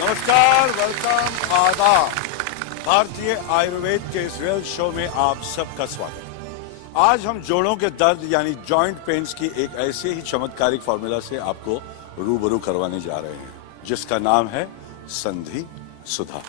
नमस्कार, वेलकम, आदाब। भारतीय आयुर्वेद के इस रियल शो में आप सबका स्वागत। आज हम जोड़ों के दर्द यानी जॉइंट पेन्स की एक ऐसे ही चमत्कारिक फॉर्मूला से आपको रूबरू करवाने जा रहे हैं, जिसका नाम है संधि सुधा।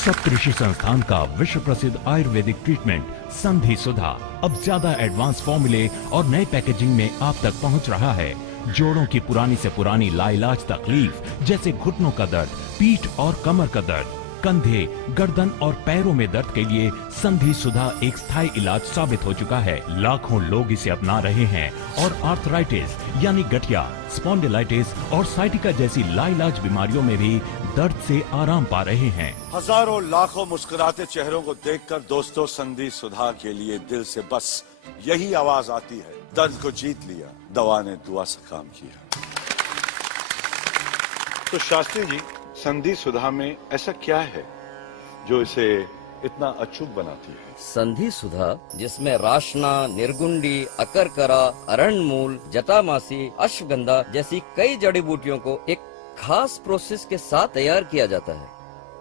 सप्तऋषि संस्थान का विश्व प्रसिद्ध आयुर्वेदिक ट्रीटमेंट संधि सुधा अब ज्यादा एडवांस फॉर्मूले और नए पैकेजिंग में आप तक पहुंच रहा है। जोड़ों की पुरानी से पुरानी लाइलाज तकलीफ जैसे घुटनों का दर्द, पीठ और कमर का दर्द, कंधे, गर्दन और पैरों में दर्द के लिए संधि सुधा एक स्थायी इलाज साबित हो चुका है। लाखों लोग इसे अपना रहे हैं और आर्थराइटिस यानी गठिया, स्पॉन्डिलाइटिस और साइटिका जैसी लाइलाज बीमारियों में भी दर्द से आराम पा रहे हैं। हजारों लाखों मुस्कुराते चेहरों को देखकर दोस्तों, संधि सुधा के लिए दिल से बस यही आवाज आती है, दर्द को जीत लिया, दवा ने दुआ से काम किया। तो शास्त्री जी, संधि सुधा में ऐसा क्या है जो इसे इतना अचूक बनाती है? संधि सुधा, जिसमें राशना, निर्गुंडी, अकरकरा, अरणमूल, जटामासी, अश्वगंधा जैसी कई जड़ी बूटियों को एक खास प्रोसेस के साथ तैयार किया जाता है।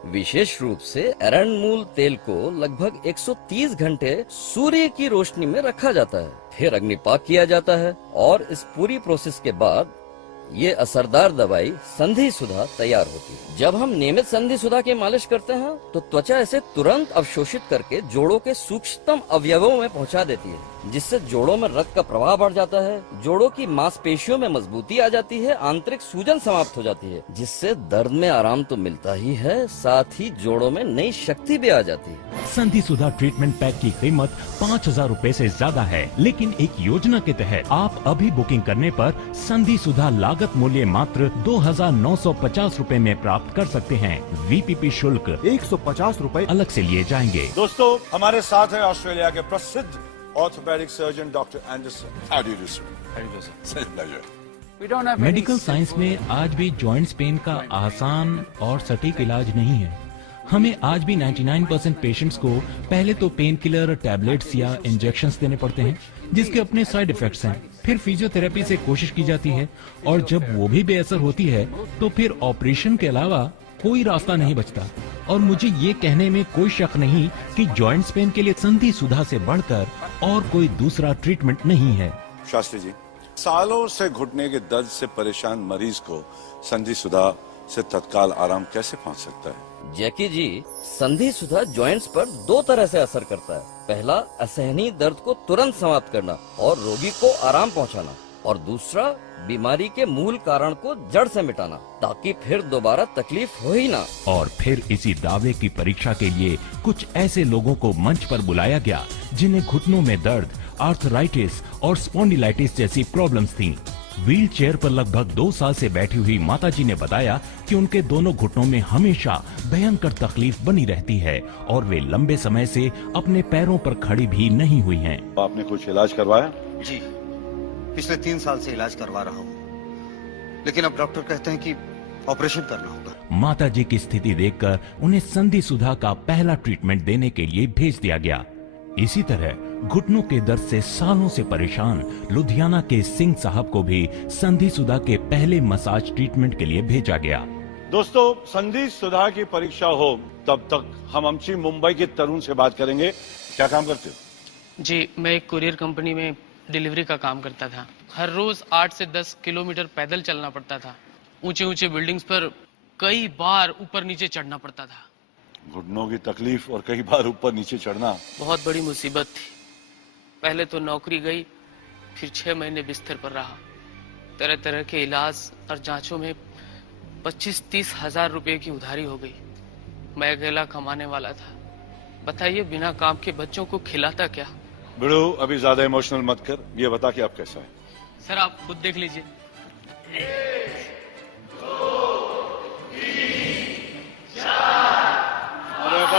विशेष रूप से अरणमूल तेल को लगभग 130 घंटे सूर्य की रोशनी में रखा जाता है, फिर अग्निपाक किया जाता है और इस पूरी प्रोसेस के बाद ये असरदार दवाई संधि सुधा तैयार होती है। जब हम नियमित संधि सुधा की मालिश करते हैं तो त्वचा इसे तुरंत अवशोषित करके जोड़ों के सूक्ष्मतम अवयवों में पहुंचा देती है, जिससे जोड़ों में रक्त का प्रवाह बढ़ जाता है, जोड़ों की मांसपेशियों में मजबूती आ जाती है, आंतरिक सूजन समाप्त हो जाती है, जिससे दर्द में आराम तो मिलता ही है, साथ ही जोड़ों में नई शक्ति भी आ जाती है। संधि सुधा ट्रीटमेंट पैक की कीमत 5,000 रूपए से ज्यादा है, लेकिन एक योजना के तहत आप अभी बुकिंग करने पर संधि सुधा लागत मूल्य मात्र 2,950 रूपए में प्राप्त कर सकते हैं। VPP शुल्क 150 रूपए अलग से लिए जाएंगे। दोस्तों, हमारे साथ है ऑस्ट्रेलिया के प्रसिद्ध orthopaedic surgeon doctor Anderson. How do you do, sir? How do you do, sir? It's a pleasure. Medical science में आज भी जॉइंट्स पेन का आसान और सटीक इलाज नहीं है। हमें आज भी 99% पेशेंट्स को पहले तो पेन किलर, टैबलेट्स या इंजेक्शंस देने पड़ते हैं, जिसके अपने साइड इफेक्ट्स हैं। फिर फिजियोथेरेपी से कोशिश की जाती है और जब वो भी बेअसर होती है तो फिर ऑपरेशन के अलावा कोई रास्ता नहीं बचता। और मुझे ये कहने में कोई शक नहीं कि जॉइंट्स पेन के लिए संधि सुधा से बढ़कर और कोई दूसरा ट्रीटमेंट नहीं है। शास्त्री जी, सालों से घुटने के दर्द से परेशान मरीज को संधि सुधा से तत्काल आराम कैसे पहुंच सकता है? जैकी जी, संधि सुधा जॉइंट्स पर दो तरह से असर करता है। पहला, असहनीय दर्द को तुरंत समाप्त करना और रोगी को आराम पहुंचाना, और दूसरा, बीमारी के मूल कारण को जड़ से मिटाना, ताकि फिर दोबारा तकलीफ हो ही ना। और फिर इसी दावे की परीक्षा के लिए कुछ ऐसे लोगों को मंच पर बुलाया गया जिन्हें घुटनों में दर्द, आर्थराइटिस और स्पॉन्डिलाइटिस जैसी प्रॉब्लम्स थीं। व्हील चेयर पर लगभग 2 साल से बैठी हुई माताजी ने बताया कि उनके दोनों घुटनों में हमेशा भयंकर तकलीफ बनी रहती है और वे लंबे समय से अपने पैरों पर खड़ी भी नहीं हुई हैं। आपने कुछ इलाज करवाया? जी, पिछले 3 साल से इलाज करवा रहा हूँ, लेकिन अब डॉक्टर कहते हैं कि ऑपरेशन करना होगा। माताजी की स्थिति देखकर उन्हें संधि सुधा का पहला ट्रीटमेंट देने के लिए भेज दिया गया। इसी तरह घुटनों के दर्द से सालों से परेशान लुधियाना के सिंह साहब को भी संधि सुधा के पहले मसाज ट्रीटमेंट के लिए भेजा गया। दोस्तों, संधि सुधा की परीक्षा हो तब तक हम अमची मुंबई के तरुण से बात करेंगे। क्या काम करते हो? जी, मैं एक कुरियर कंपनी में डिलीवरी का काम करता था। हर रोज 8 से 10 किलोमीटर पैदल चलना पड़ता था। ऊंचे ऊंचे बिल्डिंग्स पर कई बार ऊपर नीचे चढ़ना पड़ता था। घुटनों की तकलीफ और कई बार ऊपर नीचे चढ़ना बहुत बड़ी मुसीबत थी। पहले तो नौकरी गई, फिर 6 महीने बिस्तर पर रहा। तरह तरह के इलाज और जांचों में 25-30 हजार रुपए की उधारी हो गई। मैं अकेला कमाने वाला था। बताइए, बिना काम के बच्चों को खिलाता क्या? बिड़ू, अभी ज्यादा इमोशनल मत कर, ये बता कि आप कैसा है। सर, आप खुद देख लीजिए।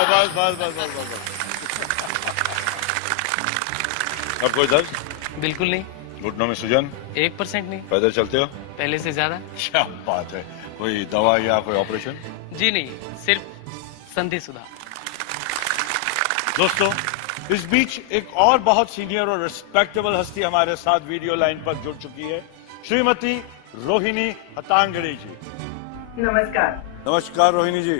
बस। अब कोई दर्द? बिल्कुल नहीं। घुटनों में सूजन? 1% नहीं। पैदल चलते हो? पहले से ज्यादा। क्या बात है। कोई दवा या कोई ऑपरेशन? जी नहीं, सिर्फ संधि सुधा। दोस्तों, इस बीच एक और बहुत सीनियर और रिस्पेक्टेबल हस्ती हमारे साथ वीडियो लाइन पर जुड़ चुकी है, श्रीमती रोहिणी हतांगड़ी जी। नमस्कार। नमस्कार रोहिणी जी।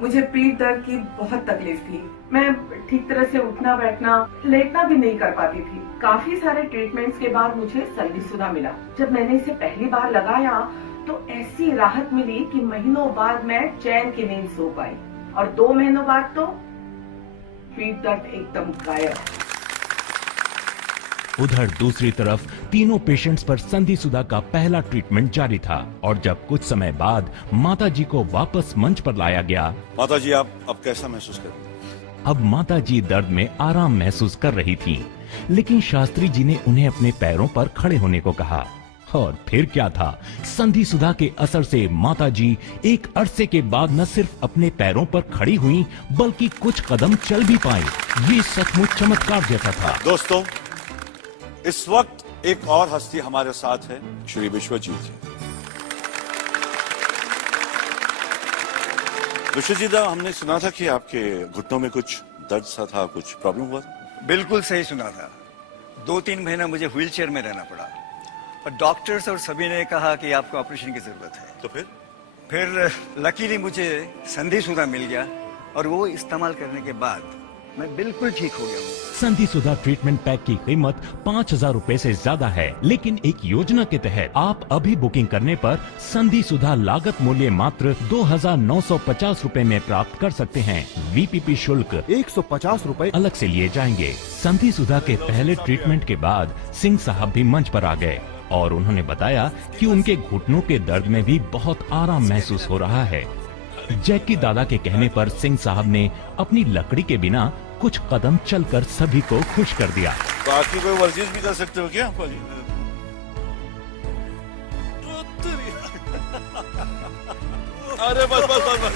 मुझे पीठ दर्द की बहुत तकलीफ थी। मैं ठीक तरह से उठना बैठना लेटना भी नहीं कर पाती थी। काफी सारे ट्रीटमेंट्स के बाद मुझे संधिसुधा मिला। जब मैंने इसे पहली बार लगाया तो ऐसी राहत मिली कि महीनों बाद मैं चैन की नींद सो पाई और 2 महीनों बाद तो पीठ दर्द एकदम गायब। उधर दूसरी तरफ तीनों पेशेंट्स पर संधिसुधा का पहला ट्रीटमेंट जारी था और जब कुछ समय बाद माताजी को वापस मंच पर लाया गया। माताजी आप अब कैसा महसूस कर रही हैं? अब माताजी दर्द में आराम महसूस कर रही थीं, लेकिन शास्त्री जी ने उन्हें अपने पैरों पर खड़े होने को कहा। और फिर क्या था, संधिसुधा के असर से माताजी एक अरसे के बाद न सिर्फ अपने पैरों पर खड़ी हुई बल्कि कुछ कदम चल भी पाई। ये सचमुच चमत्कार जैसा था। दोस्तों, इस वक्त एक और हस्ती हमारे साथ है, श्री विश्वजीत जी। विश्वजीत, हमने सुना था कि आपके घुटनों में कुछ दर्द सा था, कुछ प्रॉब्लम हुआ? बिल्कुल सही सुना था। 2-3 महीना मुझे व्हीलचेयर में रहना पड़ा और डॉक्टर्स और सभी ने कहा कि आपको ऑपरेशन की जरूरत है। तो फिर लकीली मुझे संधिसुधा मिल गया और वो इस्तेमाल करने के बाद मैं बिल्कुल ठीक हो गया हूँ। संधिसुधा ट्रीटमेंट पैक की कीमत 5,000 रूपए से ज्यादा है, लेकिन एक योजना के तहत आप अभी बुकिंग करने पर संधिसुधा लागत मूल्य मात्र 2,950 रूपए में प्राप्त कर सकते हैं। वीपीपी शुल्क 150 रूपए अलग से लिए जाएंगे। संधिसुधा के पहले ट्रीटमेंट के बाद सिंह साहब भी मंच पर आ गए और उन्होंने बताया कि उनके घुटनों के दर्द में भी बहुत आराम महसूस हो रहा है। जैकी दादा के कहने पर सिंह साहब ने अपनी लकड़ी के बिना कुछ कदम चलकर सभी को खुश कर दिया। बाकी कोई वर्जिश भी कर सकते हो क्या? अरे बस बस बस बस,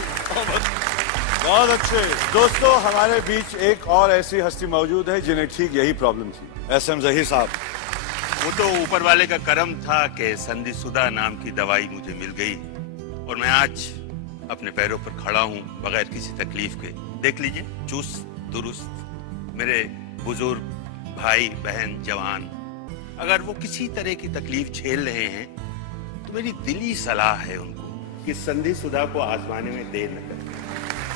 बहुत अच्छे। दोस्तों, हमारे बीच एक और ऐसी हस्ती मौजूद है जिन्हें ठीक यही प्रॉब्लम थी। एसएम जहीर साहब। वो तो ऊपर वाले का करम था कि संधिसुधा नाम की दवाई मुझे मिल गई और मैं आज अपने पैरों पर खड़ा हूँ बगैर किसी तकलीफ के। देख लीजिए, चुस्त दुरुस्त मेरे बुजुर्ग भाई बहन जवान, अगर वो किसी तरह की तकलीफ झेल रहे हैं तो मेरी दिली सलाह है उनको कि संधिसुधा को आजमाने में देर न करें।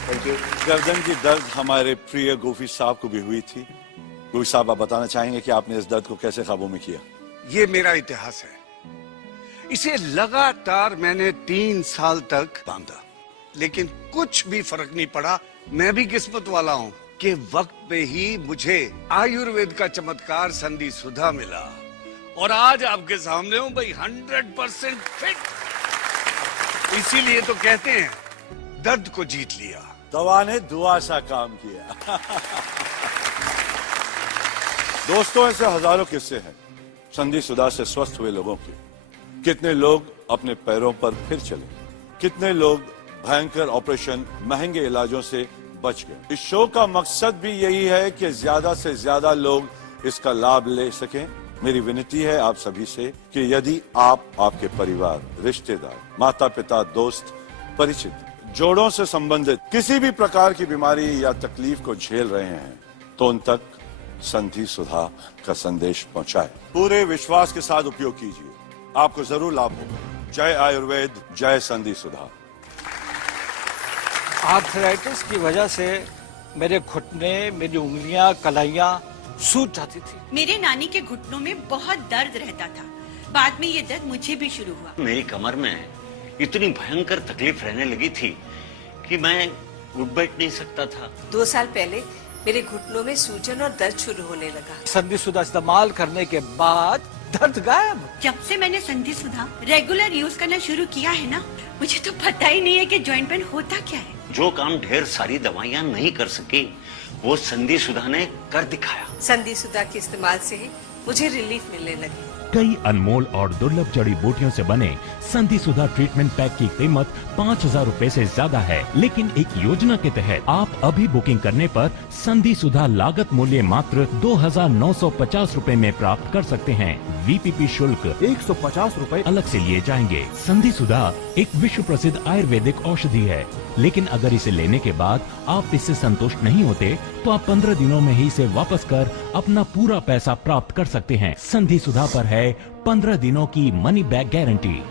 Thank you. गर्दन की दर्द हमारे प्रिय गोफी साहब को भी हुई थी। गोफी साहब, आप बताना चाहेंगे कि आपने इस दर्द को कैसे काबू में किया? ये मेरा इतिहास है। इसे लगातार मैंने 3 साल तक बांधा, लेकिन कुछ भी फर्क नहीं पड़ा। मैं भी किस्मत वाला हूँ कि वक्त पे ही मुझे आयुर्वेद का चमत्कार संधिसुधा मिला और आज आपके सामने हूँ भाई 100% फिट। इसीलिए तो कहते हैं दर्द को जीत लिया। दवा ने दुआ सा काम किया। दोस्तों, ऐसे हजारों किस्से हैं संधिसुधा से स्वस्थ हुए लोगों के। कितने लोग अपने पैरों पर फिर चले, कितने लोग भयंकर ऑपरेशन, महंगे इलाजों से बच गए। इस शो का मकसद भी यही है कि ज्यादा से ज्यादा लोग इसका लाभ ले सकें। मेरी विनती है आप सभी से कि यदि आप, आपके परिवार, रिश्तेदार, माता पिता, दोस्त, परिचित, जोड़ों से संबंधित किसी भी प्रकार की बीमारी या तकलीफ को झेल रहे हैं तो उन तक संधिसुधा का संदेश पहुंचाएं। पूरे विश्वास के साथ उपयोग कीजिए, आपको जरूर लाभ होगा। जय आयुर्वेद, जय संधिसुधा। आर्थराइटिस की वजह से मेरे घुटने, मेरी उंगलियां, कलाइयां सूज जाती थी। मेरे नानी के घुटनों में बहुत दर्द रहता था। बाद में ये दर्द मुझे भी शुरू हुआ। मेरी कमर में इतनी भयंकर तकलीफ रहने लगी थी कि मैं उठ बैठ नहीं सकता था। 2 साल पहले मेरे घुटनों में सूजन और दर्द शुरू होने लगा। संधिसुधा इस्तेमाल करने के बाद दर्द गायब। जब से मैंने संधिसुधा रेगुलर यूज करना शुरू किया है ना, मुझे तो पता ही नहीं है कि जॉइंट पेन होता क्या है। जो काम ढेर सारी दवाइयाँ नहीं कर सकी वो संधिसुधा ने कर दिखाया। संधिसुधा के इस्तेमाल से ही मुझे रिलीफ मिलने लगी। कई अनमोल और दुर्लभ जड़ी बूटियों से बने संधिसुधा ट्रीटमेंट पैक की कीमत 5,000 रूपए से ज्यादा है, लेकिन एक योजना के तहत आप अभी बुकिंग करने पर संधिसुधा लागत मूल्य मात्र 2,950 रूपए में प्राप्त कर सकते हैं। वीपीपी शुल्क 150 रूपए अलग से लिए जाएंगे। संधिसुधा एक विश्व प्रसिद्ध आयुर्वेदिक औषधि है, लेकिन अगर इसे लेने के बाद आप इससे संतुष्ट नहीं होते तो आप 15 दिनों में ही इसे वापस कर अपना पूरा पैसा प्राप्त कर सकते हैं। संधिसुधा पर है 15 दिनों की मनी बैक गारंटी।